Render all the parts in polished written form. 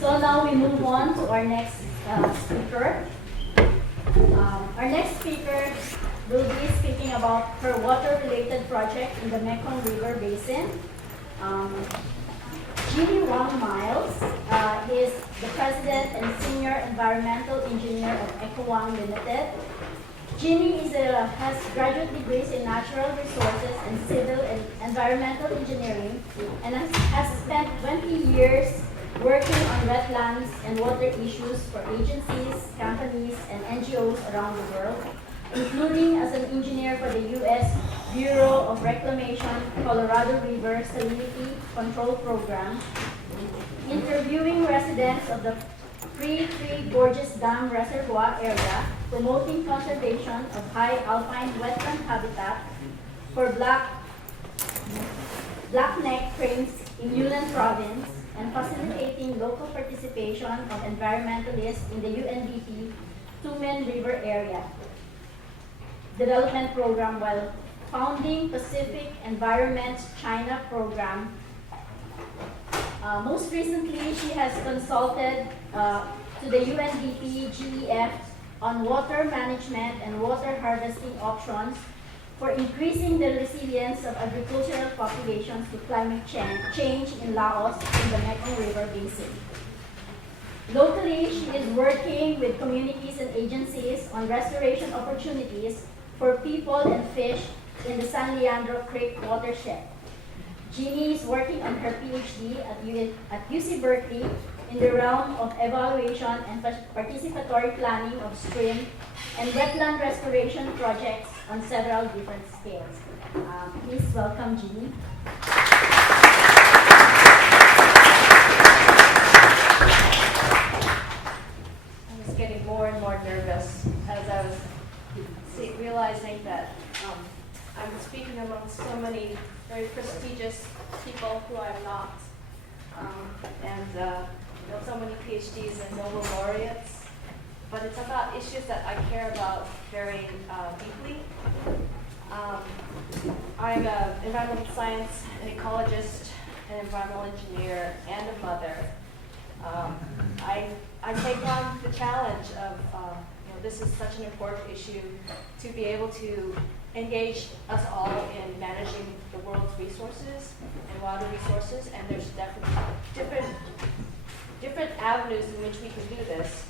So now we move on to our next speaker. Our next speaker will be speaking about her water-related project in the Mekong River Basin. Jeanny Wang is the president and senior environmental engineer of Wang Limited. Jeanny has graduate degrees in natural resources and civil and environmental engineering, and has spent 20 years working on wetlands and water issues for agencies, companies, and NGOs around the world, including as an engineer for the U.S. Bureau of Reclamation Colorado River Salinity Control Program, interviewing residents of the Three Gorges Dam Reservoir area, promoting conservation of high alpine wetland habitat for blackneck cranes in Yunnan province, and facilitating local participation of environmentalists in the UNDP Tumen River area development program, while founding Pacific Environment China program. Most recently, she has consulted to the UNDP GEF on water management and water harvesting options for increasing the resilience of agricultural populations to climate change in Laos in the Mekong River Basin. Locally, she is working with communities and agencies on restoration opportunities for people and fish in the San Leandro Creek watershed. Jeanny is working on her PhD at UC Berkeley in the realm of evaluation and participatory planning of stream and wetland restoration projects on several different scales. Please welcome Jeanny. I was getting more and more nervous as I was realizing that I'm speaking amongst so many very prestigious people who I'm not, and so many PhDs and Nobel laureates. But it's about issues that I care about very deeply. I'm an environmental science, an ecologist, an environmental engineer, and a mother. I take on the challenge of this is such an important issue to be able to engage us all in managing the world's resources and water resources, and there's definitely different avenues in which we can do this.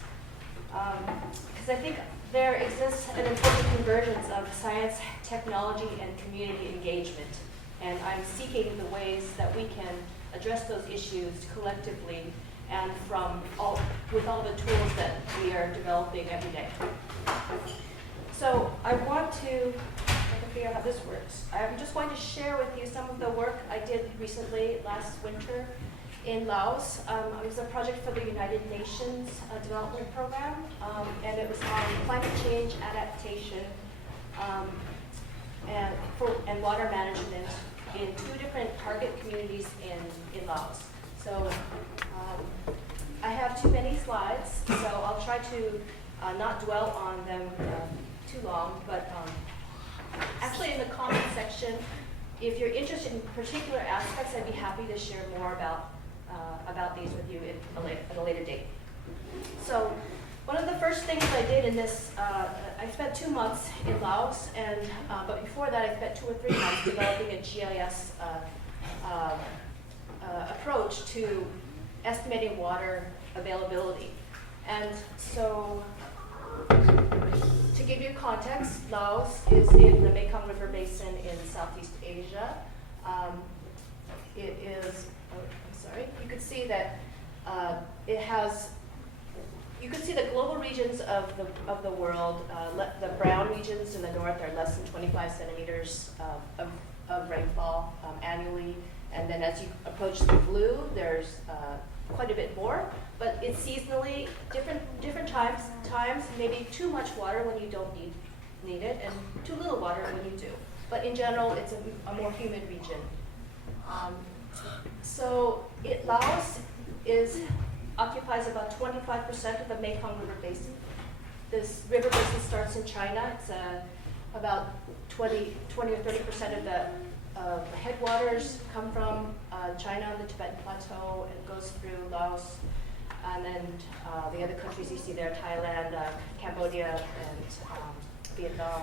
Because I think there exists an important convergence of science, technology, and community engagement, and I'm seeking the ways that we can address those issues collectively and with all the tools that we are developing every day. So I want to figure out how this works. I'm just going to share with you some of the work I did recently last winter in Laos. It was a project for the United Nations Development Program, and it was on climate change adaptation and water management in 2 different target communities in Laos. So I have too many slides, so I'll try to not dwell on them too long, but actually in the comment section, if you're interested in particular aspects, I'd be happy to share more about these with you at a later date. So one of the first things I did in this, I spent 2 months in Laos, but before that I spent 2 or 3 months developing a GIS approach to estimating water availability. And so, to give you context, Laos is in the Mekong River Basin in Southeast Asia. It is, you could see that it has, you could see the global regions of the world. The brown regions in the north are less than 25 centimeters of rainfall annually. And then as you approach the blue, there's quite a bit more, but it's seasonally different times, maybe too much water when you don't need it, and too little water when you do. But in general, it's a more humid region. Laos occupies about 25% of the Mekong River Basin. This river basin starts in China. It's about 20 or 30% of the headwaters come from China on the Tibetan Plateau and goes through Laos. And then the other countries you see there, Thailand, Cambodia, and Vietnam.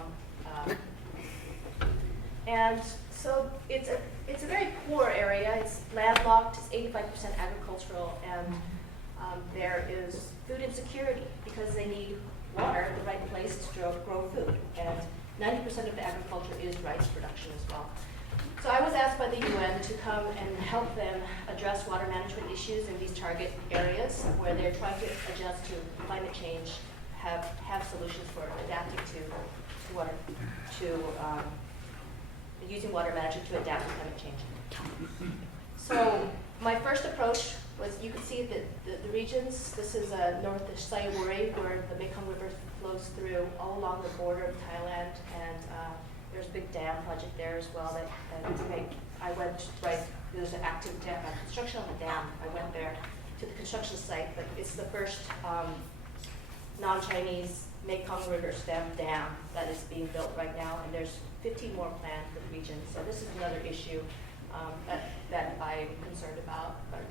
And so it's a very poor area. It's landlocked. It's 85% agricultural, and there is food insecurity because they need water in the right place to grow food. And 90% of the agriculture is rice production as well. So I was asked by the UN to come and help them address water management issues in these target areas where they're trying to adjust to climate change, have solutions for adapting to water, using water management to adapt to climate change. So my first approach was, you can see the regions. This is north of Sayaburi, where the Mekong River flows through all along the border of Thailand, and there's a big dam project there as well. I went right. There's an active dam, construction on the dam. I went there to the construction site, but it's the first non-Chinese Mekong River stem dam that is being built right now, and there's 15 more planned for the region. So this is another issue that I'm concerned about. But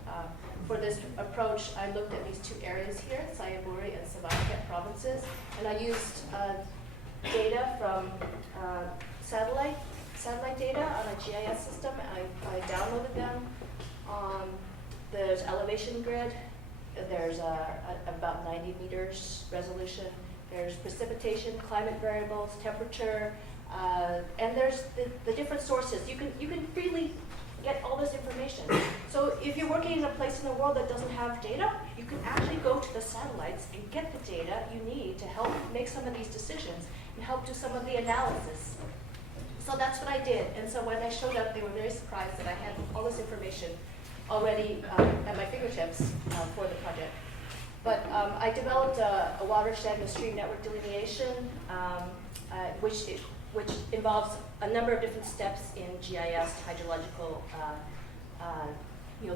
for this approach, I looked at these two areas here, Sayaburi and Savarkhet provinces, and I used data from satellite data on a GIS system. I downloaded them. There's elevation grid. There's about 90 meters resolution. There's precipitation, climate variables, temperature, and there's the different sources. You can freely get all this information. So if you're working in a place in the world that doesn't have data, you can actually go to the satellites and get the data you need to help make some of these decisions and help do some of the analysis. So that's what I did. And so when I showed up, they were very surprised that I had all this information already at my fingertips for the project. But I developed a watershed and stream network delineation, which involves a number of different steps in GIS, hydrological,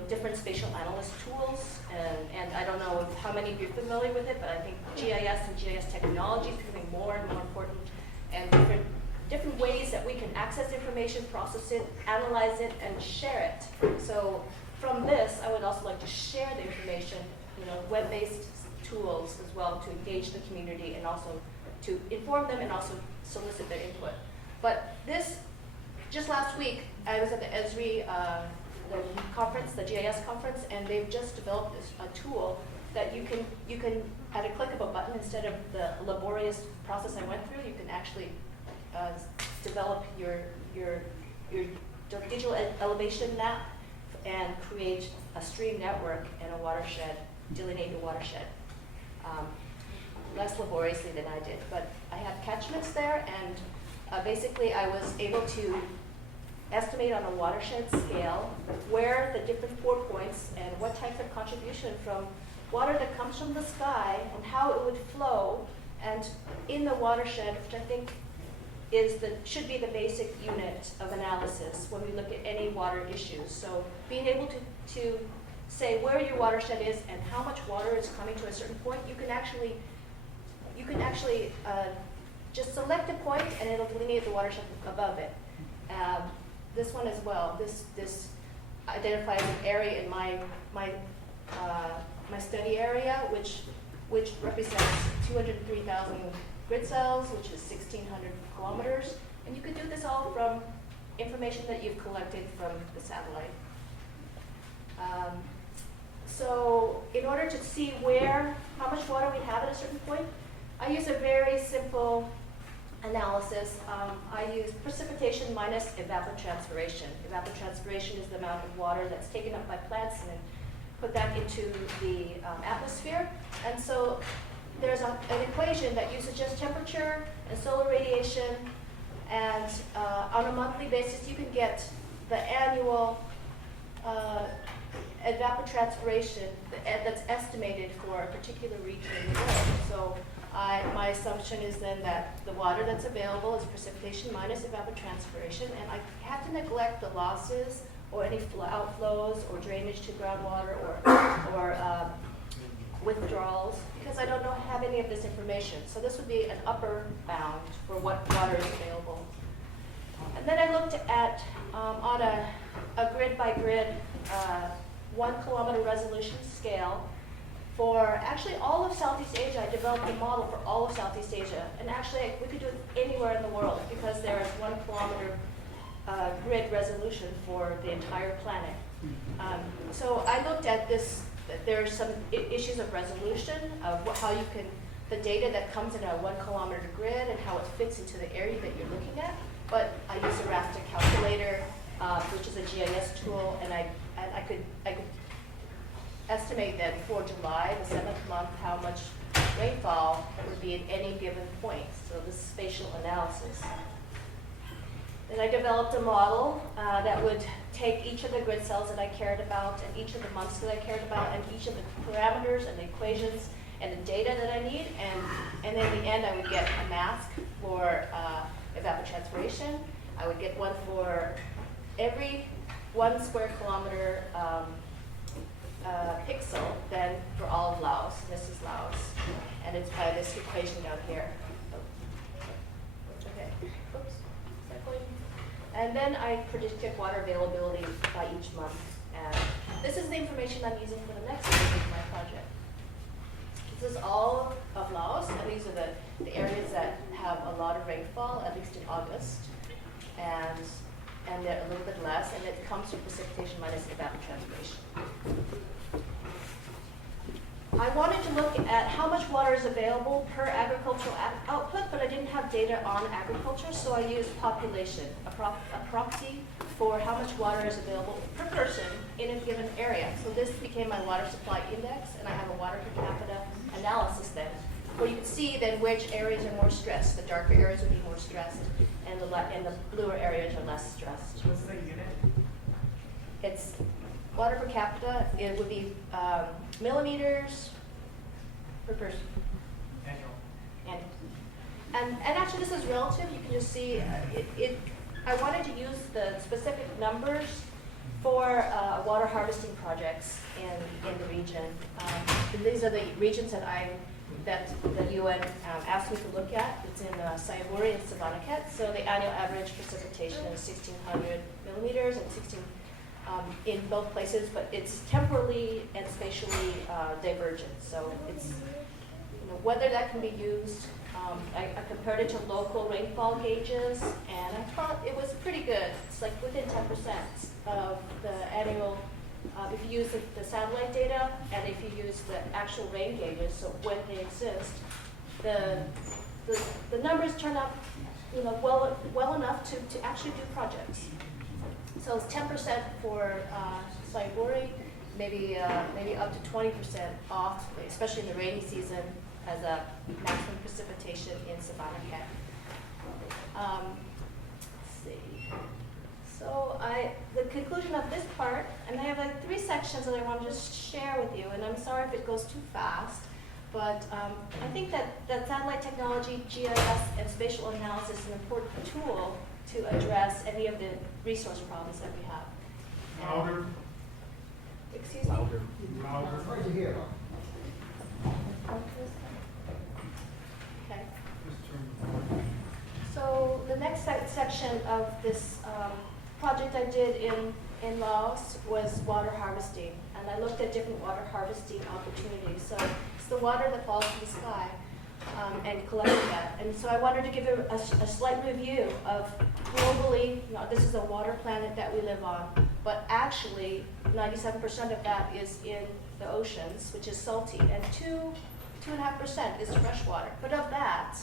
different spatial analyst tools. And I don't know how many of you are familiar with it, but I think GIS and GIS technology is becoming more and more important, and different ways that we can access information, process it, analyze it, and share it. So from this, I would also like to share the information, web-based tools as well, to engage the community and also to inform them and also solicit their input. But this, just last week, I was at the ESRI the conference, the GIS conference, and they've just developed a tool that you can, at a click of a button, instead of the laborious process I went through, you can actually develop your digital elevation map and create a stream network and a watershed, delineate the watershed. Less laboriously than I did, but I have catchments there, and basically I was able to estimate on a watershed scale where the different pour points and what types of contribution from water that comes from the sky and how it would flow, and in the watershed, which I think should be the basic unit of analysis when we look at any water issues. So being able to say where your watershed is and how much water is coming to a certain point, you can actually just select a point and it'll delineate the watershed above it. This one as well. This identifies an area in my study area, which represents 203,000 grid cells, which is 1,600 kilometers. And you could do this all from information that you've collected from the satellite. So in order to see how much water we have at a certain point, I use a very simple analysis. I use precipitation minus evapotranspiration. Evapotranspiration is the amount of water that's taken up by plants and then put that into the atmosphere. And so there's an equation that uses just temperature and solar radiation, and on a monthly basis you can get the annual evapotranspiration that's estimated for a particular region in the world. So my assumption is then that the water that's available is precipitation minus evapotranspiration, and I have to neglect the losses or any outflows or drainage to groundwater or withdrawals, because I don't have any of this information. So this would be an upper bound for what water is available. And then I looked at, on a grid by grid, 1 kilometer resolution scale, for actually all of Southeast Asia. I developed a model for all of Southeast Asia. And actually, we could do it anywhere in the world because there is 1 kilometer grid resolution for the entire planet. So I looked at this, there are some issues of resolution, of how you can, the data that comes in a 1 kilometer grid and how it fits into the area that you're looking at. But I used a raster calculator, which is a GIS tool, and I could estimate that for July, the 7th month, how much rainfall would be at any given point. So this is spatial analysis. Then I developed a model that would take each of the grid cells that I cared about and each of the months that I cared about and each of the parameters and the equations and the data that I need, and then in the end I would get a mask for evapotranspiration. I would get one for every 1 square kilometer pixel, then for all of Laos. This is Laos, and it's by this equation down here. Okay, oops, is that going? And then I predicted water availability by each month, and this is the information I'm using for the next phase of my project. This is all of Laos, and these are the areas that have a lot of rainfall, at least in August, and they're a little bit less, and it comes from precipitation minus evapotranspiration. I wanted to look at how much water is available per agricultural output, but I didn't have data on agriculture, so I used population, a proxy for how much water is available per person in a given area. So this became my water supply index, and I have a water per capita analysis then, where you can see then which areas are more stressed. The darker areas would be more stressed, and the bluer areas are less stressed. What's the unit? It's water per capita. It would be millimeters per person. Annual. And actually, this is relative. You can just see I wanted to use the specific numbers for water harvesting projects in the region. These are the regions that the UN asked me to look at. It's in Sayaburi and Savannakhet. So the annual average precipitation is 1,600 millimeters and 16 in both places, but it's temporally and spatially divergent. So it's, whether that can be used. I compared it to local rainfall gauges, and I thought it was pretty good. It's like within 10% of the annual, if you use the satellite data, and if you use the actual rain gauges, so when they exist, the numbers turn out, well enough to actually do projects. So it's 10% for Sayaburi, maybe up to 20% off, especially in the rainy season, as a maximum precipitation in Savannakhet. Let's see. So the conclusion of this part, and I have like 3 sections that I want to just share with you, and I'm sorry if it goes too fast, but I think that satellite technology, GIS, and spatial analysis is an important tool to address any of the resource problems that we have. Louder. Excuse me? Louder. Right here. Okay. Just turn So the next section of this project I did in Laos was water harvesting, and I looked at different water harvesting opportunities. So it's the water that falls from the sky, and collecting that. And so I wanted to give a slight review of globally, this is a water planet that we live on, but actually 97% of that is in the oceans, which is salty, and 2.5% is fresh water. But of that,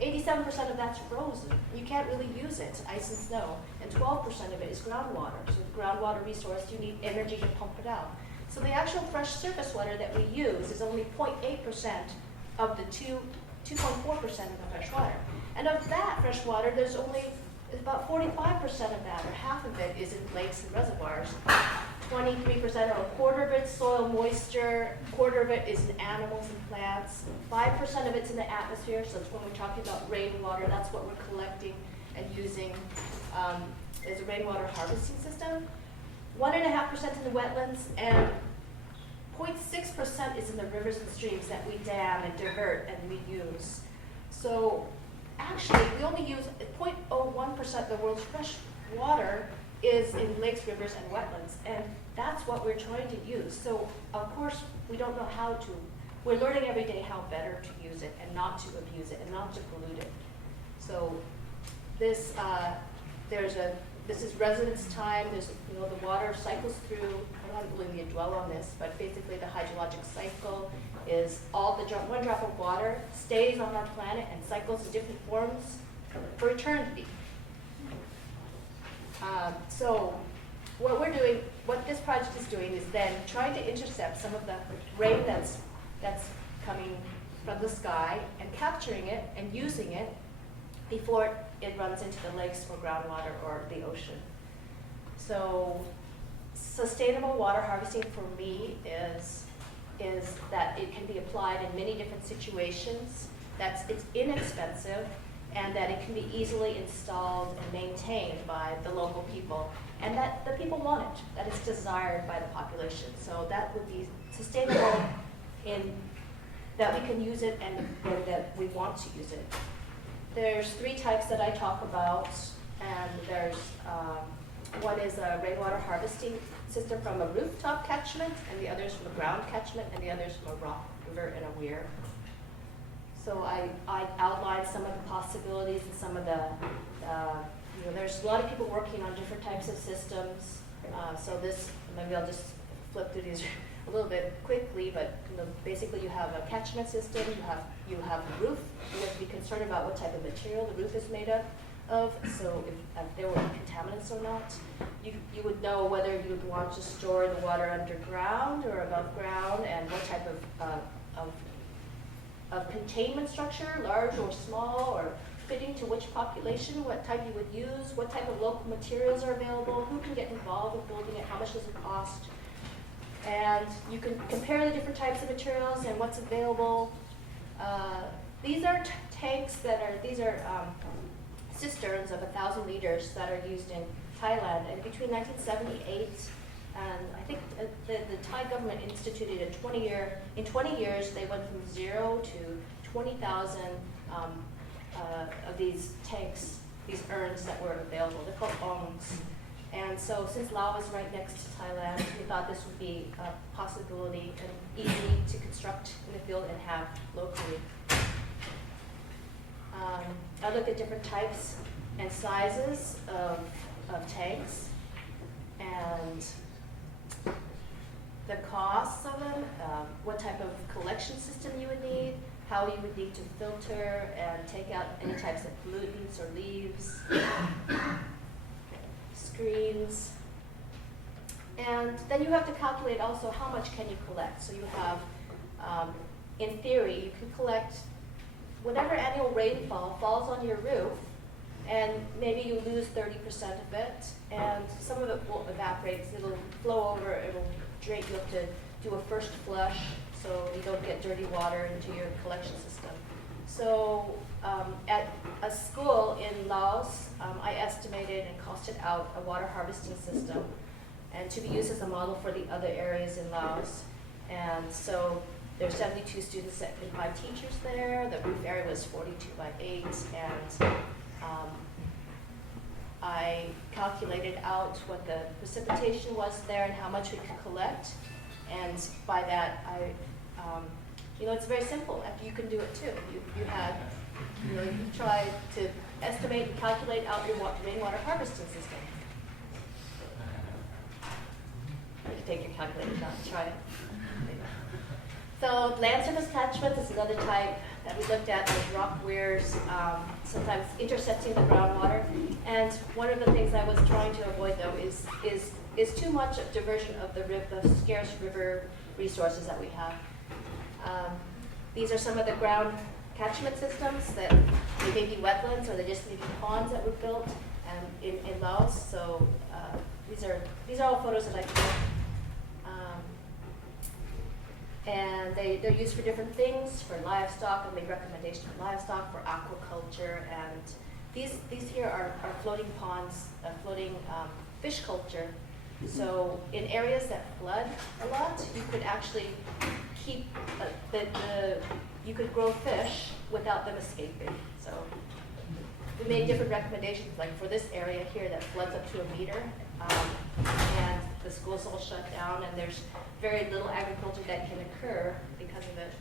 87% of that's frozen. You can't really use it, ice and snow. And 12% of it is groundwater. So groundwater resource, you need energy to pump it out. So the actual fresh surface water that we use is only 0.8% of the 2.4% of the fresh water. And of that fresh water, there's only about 45% of that, or half of it, is in lakes and reservoirs. 23%, or a quarter of it's soil moisture, a quarter of it is in animals and plants, 5% of it's in the atmosphere, so it's when we're talking about rainwater, that's what we're collecting and using as a rainwater harvesting system. 1.5% in the wetlands, and 0.6% is in the rivers and streams that we dam and divert and we use. So actually, we only use 0.01% of the world's fresh water is in lakes, rivers, and wetlands, and that's what we're trying to use. So of course, we don't know how to we're learning every day how better to use it and not to abuse it and not to pollute it. So this, this is residence time. There's, the water cycles through. I don't really need to dwell on this, but basically the hydrologic cycle is all the one drop of water stays on our planet and cycles in different forms for eternity. So what we're doing, what this project is doing, is then trying to intercept some of the rain that's coming from the sky and capturing it and using it before it runs into the lakes or groundwater or the ocean. So sustainable water harvesting for me is that it can be applied in many different situations, it's inexpensive, and that it can be easily installed and maintained by the local people, and that the people want it, that it's desired by the population. So that would be sustainable in that we can use it and that we want to use it. There's 3 types that I talk about, and there's one is a rainwater harvesting system from a rooftop catchment, and the other is from a ground catchment, and the other is from a rock river and a weir. So I outlined some of the possibilities and some of the, there's a lot of people working on different types of systems. So this, maybe I'll just flip through these a little bit quickly, but basically you have a catchment system, you have a roof. You have to be concerned about what type of material the roof is made of. So if there were contaminants or not, you would know whether you would want to store the water underground or above ground, and what type of containment structure, large or small, or fitting to which population, what type you would use, what type of local materials are available, who can get involved with building it, how much does it cost. And you can compare the different types of materials and what's available. These are tanks that are, cisterns of 1,000 liters that are used in Thailand. And between 1978 and I think the Thai government instituted a 20-year, in 20 years they went from 0 to 20,000 of these tanks, these urns that were available. They're called ongs. And so since Laos is right next to Thailand, we thought this would be a possibility and easy to construct in the field and have locally. I looked at different types and sizes of tanks and the costs of them, what type of collection system you would need, how you would need to filter and take out any types of pollutants or leaves, screens. And then you have to calculate also how much can you collect. So you have, in theory, you can collect whatever annual rainfall falls on your roof, and maybe you lose 30% of it, and some of it will evaporate, it'll flow over, it'll drain, you have to do a first flush so you don't get dirty water into your collection system. So at a school in Laos, I estimated and costed out a water harvesting system, and to be used as a model for the other areas in Laos. And so there's 72 students and 5 teachers there. The roof area was 42 by 8, and I calculated out what the precipitation was there and how much we could collect. And by that, it's very simple. You can do it too. You try to estimate and calculate out your rainwater harvesting system. You can take your calculator down and try it. So land surface catchment is another type that we looked at. There's rock weirs, sometimes intercepting the groundwater. And one of the things I was trying to avoid, though, is too much diversion of the scarce river resources that we have. These are some of the ground catchment systems that they may be wetlands or they just may be ponds that were built in Laos. So these are all photos that I took. And they're used for different things, for livestock. I made recommendations for livestock, for aquaculture, and these here are floating ponds, floating fish culture. So in areas that flood a lot, you could actually keep you could grow fish without them escaping. So we made different recommendations, like for this area here that floods up to 1 meter, and the school's all shut down, and there's very little agriculture that can occur because of it.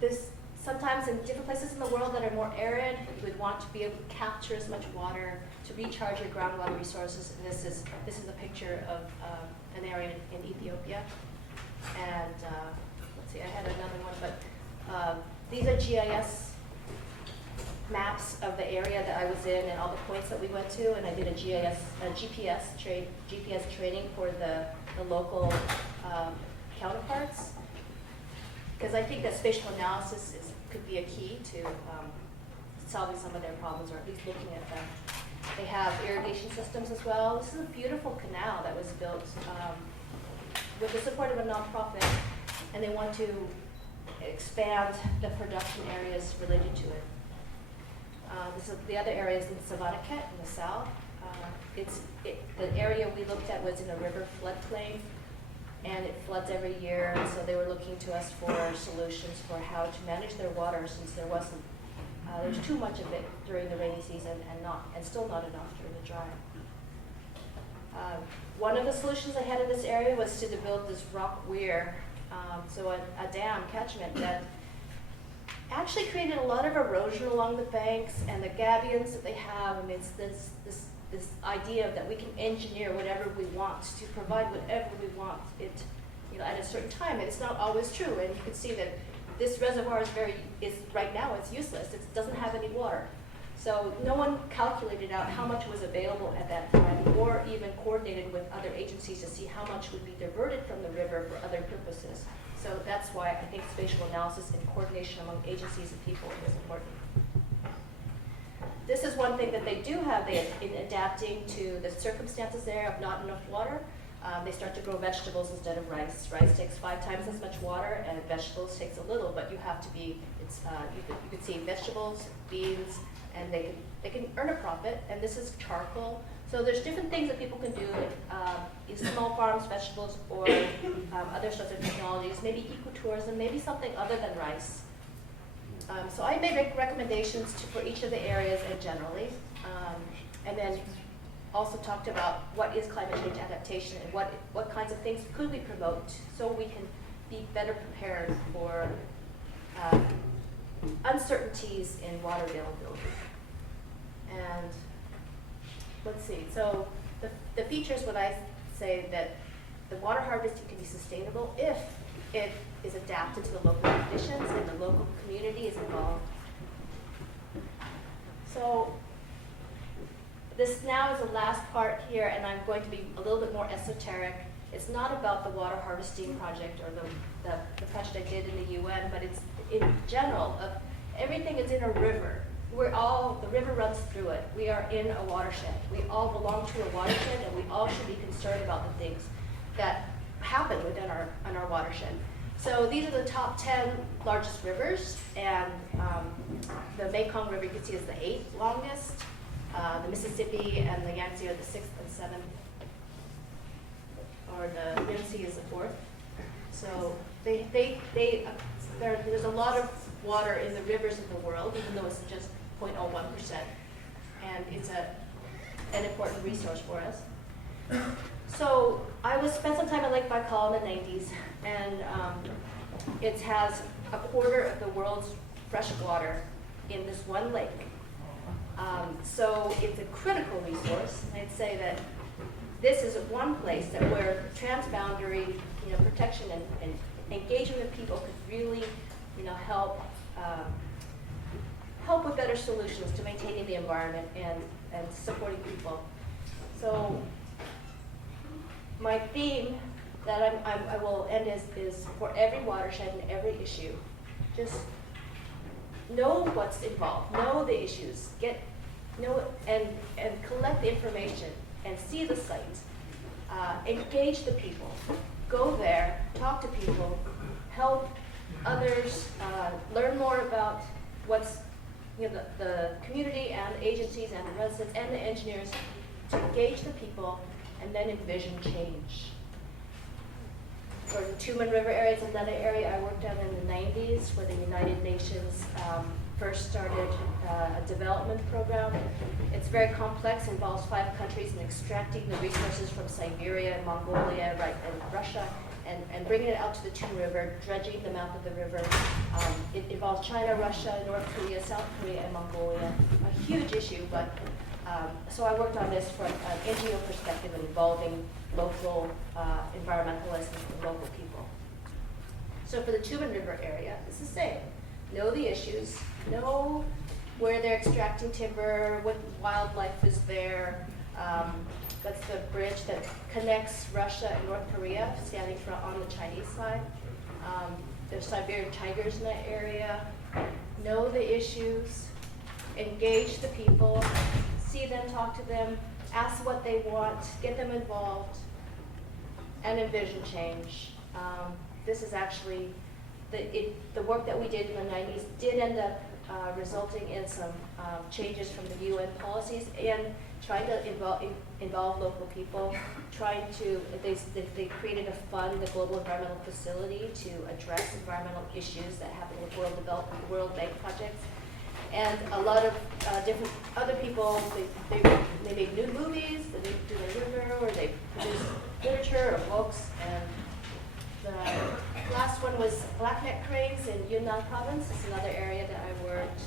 This sometimes in different places in the world that are more arid, you would want to be able to capture as much water to recharge your groundwater resources. And this is a picture of an area in Ethiopia. And let's see, I had another one, but these are GIS maps of the area that I was in and all the points that we went to, and I did a GPS training for the local counterparts, because I think that spatial analysis could be a key to solving some of their problems, or at least looking at them. They have irrigation systems as well. This is a beautiful canal that was built with the support of a nonprofit, and they want to expand the production areas related to it. The other area is in Savannakhet in the south. The area we looked at was in a river floodplain, and it floods every year, and so they were looking to us for solutions for how to manage their water, since there was too much of it during the rainy season and still not enough during the dry. One of the solutions I had in this area was to build this rock weir, so a dam catchment that actually created a lot of erosion along the banks and the gabions that they have. I mean, it's this idea that we can engineer whatever we want to provide whatever we want at a certain time, and it's not always true. And you can see that this reservoir is right now it's useless. It doesn't have any water. So no one calculated out how much was available at that time, or even coordinated with other agencies to see how much would be diverted from the river for other purposes. So that's why I think spatial analysis and coordination among agencies and people is important. This is one thing that they do have in adapting to the circumstances there of not enough water. They start to grow vegetables instead of rice. Rice takes 5 times as much water, and vegetables takes a little, but you have to be, you could see vegetables, beans, and they can earn a profit, and this is charcoal. So there's different things that people can do in small farms, vegetables, or other sorts of technologies, maybe ecotourism, maybe something other than rice. So I made recommendations for each of the areas and generally, and then also talked about what is climate change adaptation and what kinds of things could we promote so we can be better prepared for uncertainties in water availability. And let's see, so the features would I say that the water harvesting can be sustainable if it is adapted to the local conditions and the local community is involved. So this now is the last part here, and I'm going to be a little bit more esoteric. It's not about the water harvesting project or the project I did in the UN, but it's in general of everything is in a river. The river runs through it. We are in a watershed. We all belong to a watershed, and we all should be concerned about the things that happen within our watershed. So these are the top 10 largest rivers, and the Mekong River you can see is the 8th longest. The Mississippi and the Yangtze are the 6th and 7th, or the Yangtze is the 4th. So there's a lot of water in the rivers of the world, even though it's just 0.01%, and it's an important resource for us. So I spent some time at Lake Baikal in the 90s, and it has a quarter of the world's fresh water in this one lake. So it's a critical resource. And I'd say that this is one place that where transboundary protection and engagement with people could really help with better solutions to maintaining the environment and supporting people. So my theme that I will end is for every watershed and every issue, just know what's involved, know the issues, and collect the information and see the sites, engage the people, go there, talk to people, help others learn more about what's the community and agencies and the residents and the engineers, to engage the people and then envision change. For the Tumen River area, it's another area I worked on in the 90s where the United Nations first started a development program. It's very complex, involves 5 countries in extracting the resources from Siberia and Mongolia and Russia and bringing it out to the Toon River, dredging the mouth of the river. It involves China, Russia, North Korea, South Korea, and Mongolia. A huge issue, but so I worked on this from an NGO perspective involving local environmentalists and local people. So for the Tumen River area, it's the same. Know the issues, know where they're extracting timber, what wildlife is there. That's the bridge that connects Russia and North Korea, standing on the Chinese side. There's Siberian tigers in that area. Know the issues, engage the people, see them, talk to them, ask what they want, get them involved, and envision change. This is actually, the work that we did in the 90s did end up resulting in some changes from the UN policies and trying to involve local people, they created a fund, the Global Environmental Facility, to address environmental issues that happen with World Bank projects. And a lot of different other people, they make new movies, they do the river, or they produce literature or books. And the last one was blackneck cranes in Yunnan province. It's another area that I worked.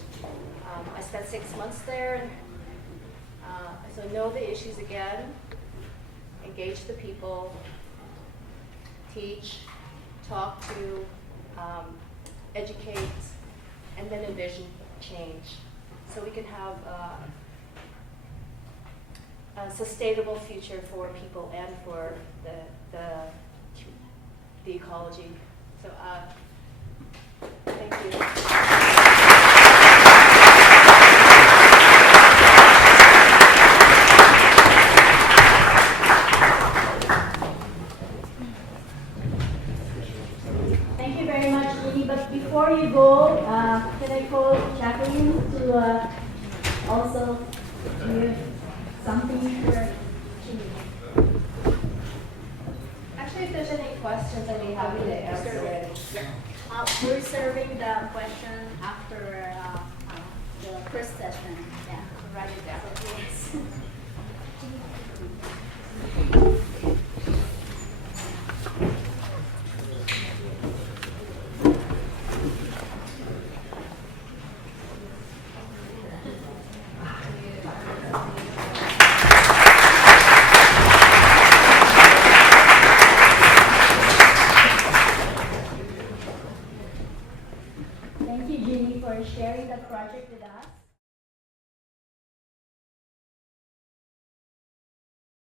I spent 6 months there. So know the issues again, engage the people, teach, talk to, educate, and then envision change. So we can have a sustainable future for people and for the ecology. So thank you.